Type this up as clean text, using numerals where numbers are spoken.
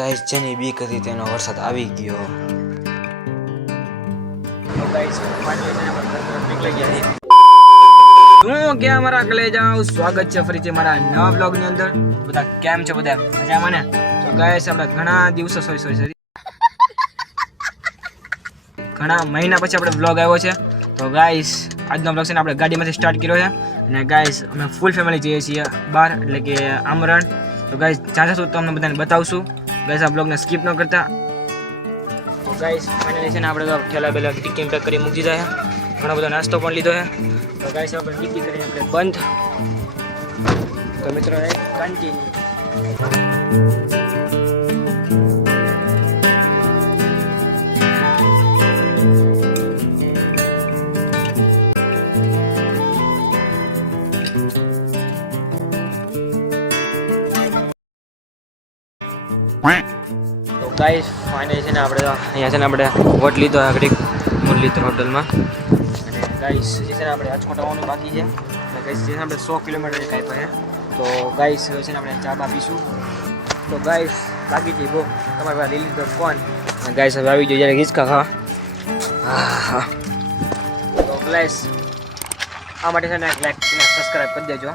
Guys જેની બીક હતી તેનો વરસાદ આવી ગયો. તો ગાઈસ હું ક્યાં મારા કલે જાઉં. સ્વાગત છે ફરીથી મારા નવા બ્લોગ ની અંદર. બધા કેમ છે? બધા મજામાં ને? તો ગાઈસ આપણે ઘણા દિવસો ઘણા મહિના પછી આપણે બ્લોગ આવ્યો છે. તો ગાઈસ આજનો બ્લોગ છે ને આપણે ગાડીમાંથી સ્ટાર્ટ કર્યો છે અને ગાઈસ અમે ફૂલ ફેમિલી જઈએ છીએ બહાર, એટલે કે આમરણ. તો ગાઈસ જ્યાં જશું તો તમને બધાને બતાવશું. ગાઈસ આ બ્લોગને સ્કીપ ન કરતા. તો ગાઈસ ફાઇનલી છે ને આપણે તો ઠેલા બેલા ટિકિંગ પેક કરી મૂકી દીધા છે. ઘણો બધો નાસ્તો પણ લીધો છે. તો ગાઈસ આપણે ટિકિટ કરીને આપણે બંધ. તો મિત્રો કન્ટિન્યુ. તો ગાઈસ ફાઇનલી છે ને આપણે અહીંયા છે ને આપણે વોટ લીધો આગળ મુરલીધર હોટલમાં. અને ગાઈસ જે છે ને આપણે રાજકોટ આવવાનું બાકી છે. અને ગાઈસ જે છે આપણે 100 કિલોમીટર કાપ્યા છે. તો ગાઈસ છે ને આપણે ચા આપીશું. તો ગાઈસ લાગી ગઈ બહુ તમારી પાસે લઈ લીધો ફોન. અને ગાઈસ હવે આવી ગયો જ્યારે હિંચકા ખાવા. તો ગાઈસ આ માટે છે ને લાઈક સબસ્ક્રાઈબ કરી દેજો.